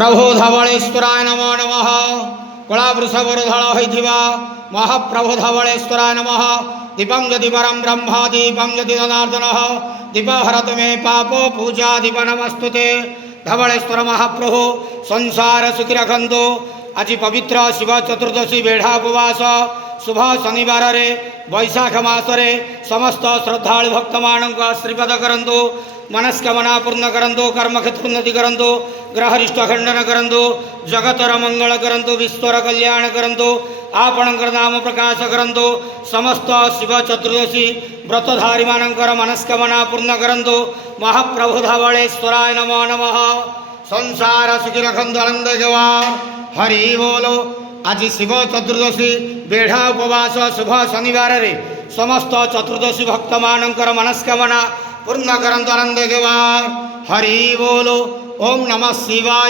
प्रभु धवलेश्वराय नमो नमः। कला वृषभरधल होइथिबा महाप्रभु धवलेश्वराय नमः। दीपं यदि परं ब्रह्म दीपं यदि जनार्दनः दीपहरत मे पापो पूजा दीप नमस्तुते। धवलेश्वर महाप्रभु संसार सुखी रखंतु। आज पवित्र शिव चतुर्दशी बेढ़ा उपवास शुभ शनिवार रे वैशाख मासरे समस्त श्रद्धालु भक्त मानक आशीर्वाद करंतु। मनस्कामना पूर्ण करंतु। कर्मक्षेत्र उन्नति करंतु। ग्रहरिष्ट खंडन करंतु। जगतर मंगल करंतु। विश्वर कल्याण करंतु। आपणकर नाम प्रकाश करंतु। समस्त शिव चतुर्दशी व्रतधारी मानकर मनस्कामना पूर्ण करंतु। महाप्रभु धवलेश्वराय नमो नमः। संसार सुखी रखंतु आनंद जवा हरि बोलो। आज शिव चतुर्दशी बेढ़ा उपवास शुभ शनिवार रे समस्त चतुर्दशी भक्त मानकर मनस्कामना पूर्ण करंतु आनंद जवा हरि बोलो। ओम नमः शिवाय।